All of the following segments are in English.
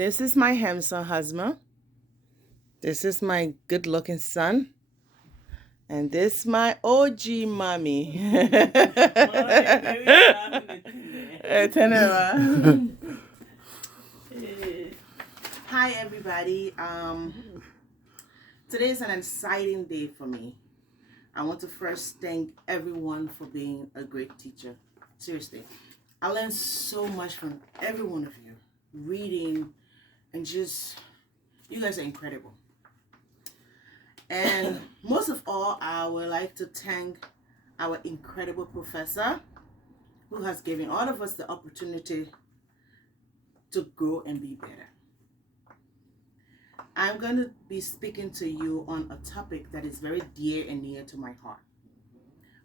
This is my handsome husband. This is my good looking son. And this my OG mommy. Tenera. Hi everybody. Today is an exciting day for me. I want to first thank everyone for being a great teacher. Seriously. I learned so much from every one of you. Reading and just, you guys are incredible. And most of all, I would like to thank our incredible professor who has given all of us the opportunity to grow and be better. I'm going to be speaking to you on a topic that is very dear and near to my heart.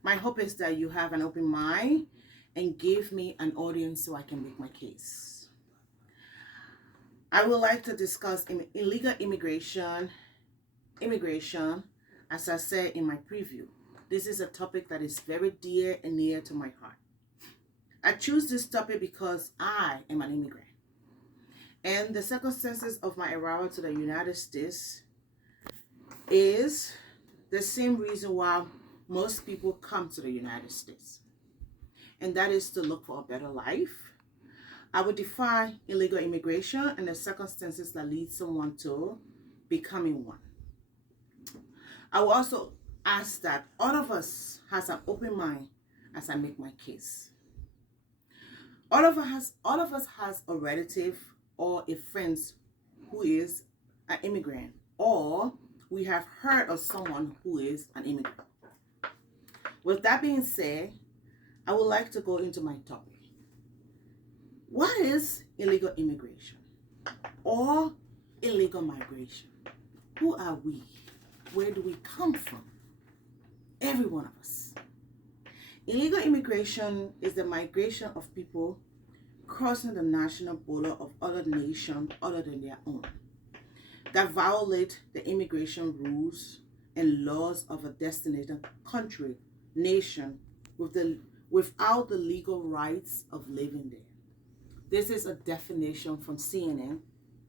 My hope is that you have an open mind and give me an audience so I can make my case. I would like to discuss illegal immigration, as I said in my preview. This is a topic that is very dear and near to my heart. I choose this topic because I am an immigrant. And the circumstances of my arrival to the United States is the same reason why most people come to the United States. And that is to look for a better life. I would define illegal immigration and the circumstances that lead someone to becoming one. I will also ask that all of us has an open mind as I make my case. All of us has a relative or a friend who is an immigrant, or we have heard of someone who is an immigrant. With that being said, I would like to go into my topic. What is illegal immigration or illegal migration? Who are we? Where do we come from? Every one of us. Illegal immigration is the migration of people crossing the national border of other nations other than their own, that violate the immigration rules and laws of a destination country, nation, without the legal rights of living there. This is a definition from CNN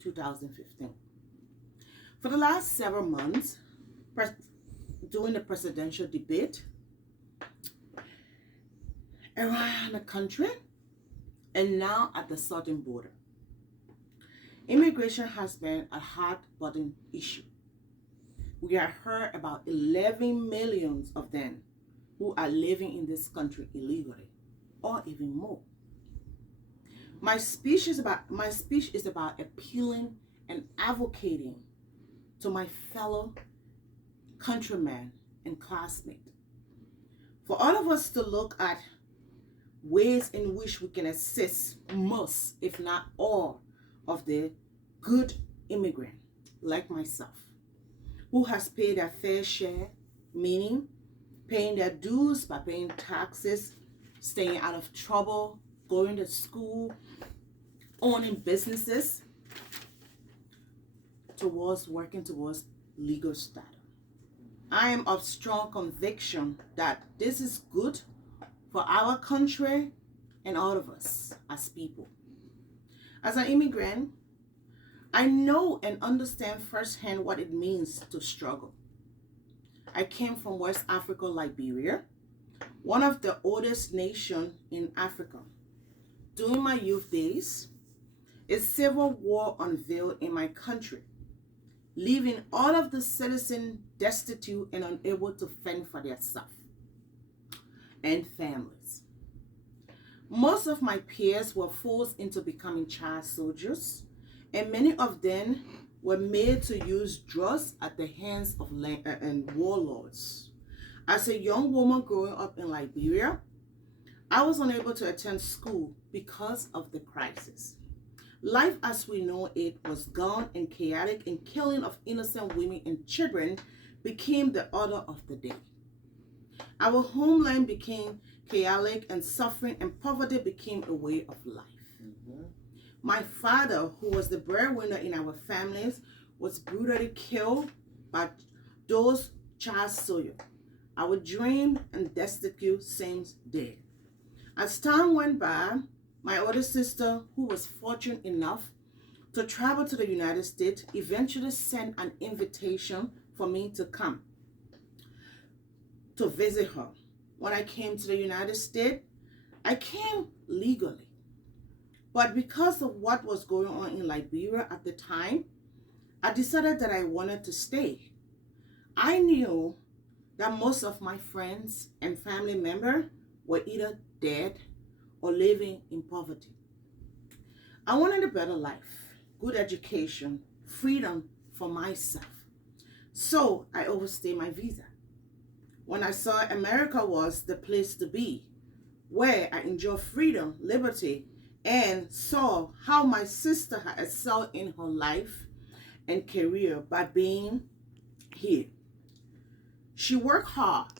2015. For the last several months, during the presidential debate around the country, and now at the southern border, immigration has been a hot-button issue. We have heard about 11 million of them who are living in this country illegally, or even more. My speech is about appealing and advocating to my fellow countrymen and classmates, for all of us to look at ways in which we can assist most, if not all, of the good immigrant like myself, who has paid their fair share, meaning paying their dues by paying taxes, staying out of trouble, going to school, owning businesses, working towards legal status. I am of strong conviction that this is good for our country and all of us as people. As an immigrant, I know and understand firsthand what it means to struggle. I came from West Africa, Liberia, one of the oldest nations in Africa. During my youth days, a civil war unveiled in my country, leaving all of the citizens destitute and unable to fend for themselves and families. Most of my peers were forced into becoming child soldiers, and many of them were made to use drugs at the hands of warlords. As a young woman growing up in Liberia, I was unable to attend school because of the crisis. Life as we know it was gone and chaotic, and killing of innocent women and children became the order of the day. Our homeland became chaotic, and suffering and poverty became a way of life. My father, who was the breadwinner in our families, was brutally killed by those child soldiers. Our dream and destitute seems dead. As time went by, my older sister, who was fortunate enough to travel to the United States, eventually sent an invitation for me to come to visit her. When I came to the United States, I came legally. But because of what was going on in Liberia at the time, I decided that I wanted to stay. I knew that most of my friends and family members were either dead or living in poverty. I wanted a better life, good education, freedom for myself. So I overstayed my visa. When I saw America was the place to be, where I enjoy freedom, liberty, and saw how my sister had excelled in her life and career by being here. She worked hard,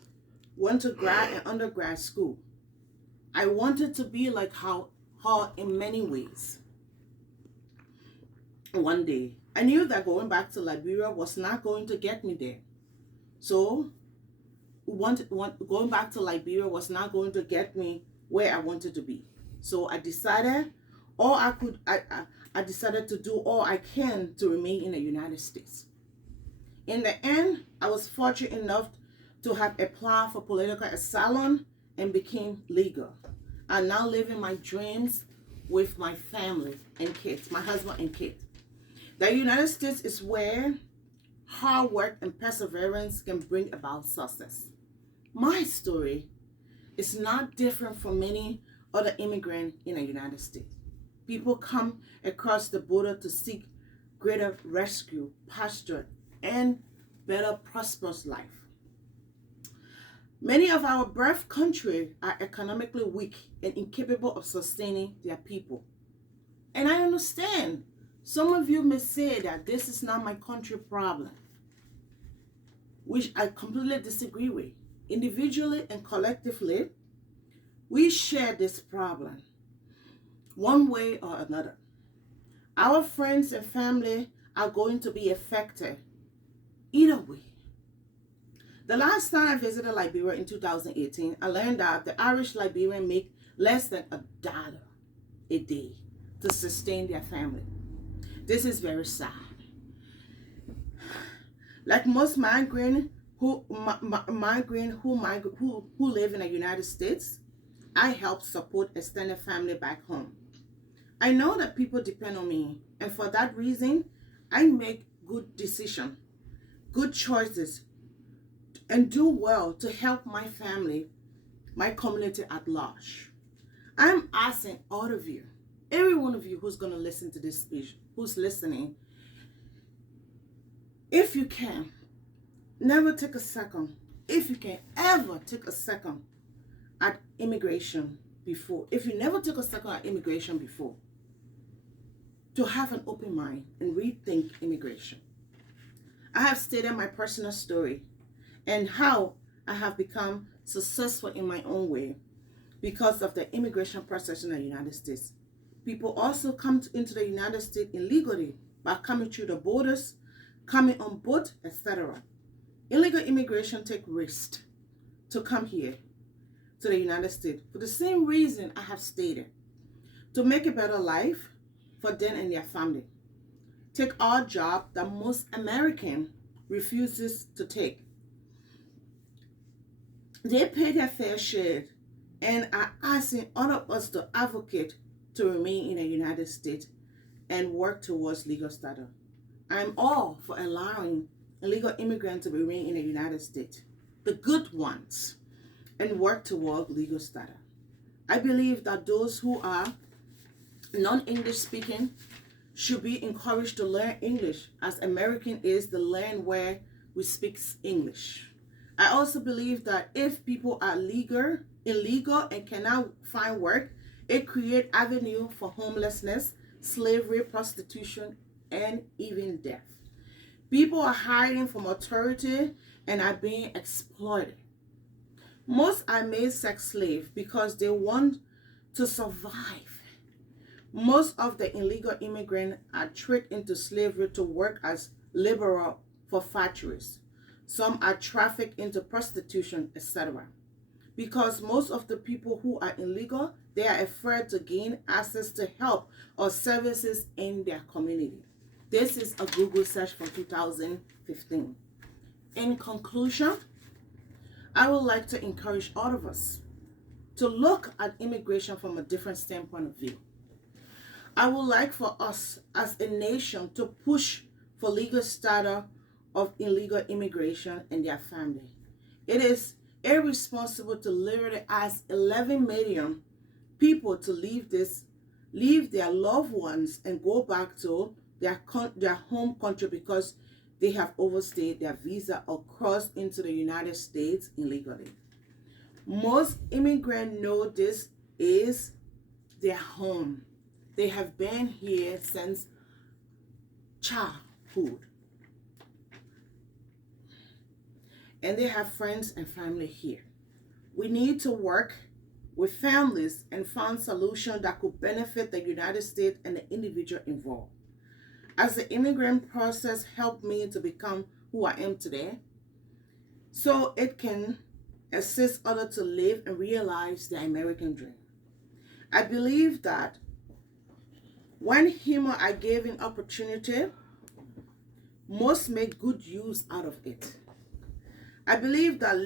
went to grad and undergrad school. I wanted to be like her in many ways. One day, I knew that going back to Liberia was not going to get me there. So, going back to Liberia was not going to get me where I wanted to be. So I decided I decided to do all I can to remain in the United States. In the end, I was fortunate enough to have applied for political asylum and became legal. I'm now living my dreams with my family and kids, my husband and kids. The United States is where hard work and perseverance can bring about success. My story is not different from many other immigrants in the United States. People come across the border to seek greater rescue, pasture, and better prosperous life. Many of our birth countries are economically weak and incapable of sustaining their people. And I understand. Some of you may say that this is not my country problem, which I completely disagree with. Individually and collectively, we share this problem one way or another. Our friends and family are going to be affected either way. The last time I visited Liberia in 2018, I learned that the Irish Liberians make less than $1 a day to sustain their family. This is very sad. Like most migrants who live in the United States, I help support extended family back home. I know that people depend on me, and for that reason, I make good decisions, good choices, and do well to help my family, my community at large. I'm asking all of you, every one of you who's going to listen to this speech, who's listening, if you can, never take a second, if you can ever take a second at immigration before, if you never took a second at immigration before, to have an open mind and rethink immigration. I have stated my personal story and how I have become successful in my own way because of the immigration process in the United States. People also come into the United States illegally by coming through the borders, coming on boat, etc. Illegal immigration take risks to come here to the United States for the same reason I have stated, to make a better life for them and their family. Take our job that most American refuses to take. They pay their fair share and are asking all of us to advocate to remain in the United States and work towards legal status. I'm all for allowing illegal immigrants to remain in the United States, the good ones, and work toward legal status. I believe that those who are non-English speaking should be encouraged to learn English, as American is the land where we speak English. I also believe that if people are illegal and cannot find work, it creates avenue for homelessness, slavery, prostitution, and even death. People are hiding from authority and are being exploited. Most are made sex slaves because they want to survive. Most of the illegal immigrants are tricked into slavery to work as laborers for factories. Some are trafficked into prostitution, etc. Because most of the people who are illegal, they are afraid to gain access to help or services in their community. This is a Google search from 2015. In conclusion, I would like to encourage all of us to look at immigration from a different standpoint of view. I would like for us as a nation to push for legal status of illegal immigration and their family. It is irresponsible to literally ask 11 million people to leave their loved ones and go back to their home country because they have overstayed their visa or crossed into the United States illegally. Most immigrants know this is their home. They have been here since childhood. And they have friends and family here. We need to work with families and find solutions that could benefit the United States and the individual involved. As the immigrant process helped me to become who I am today, so it can assist others to live and realize the American dream. I believe that when human are given opportunity, most make good use out of it. I believe that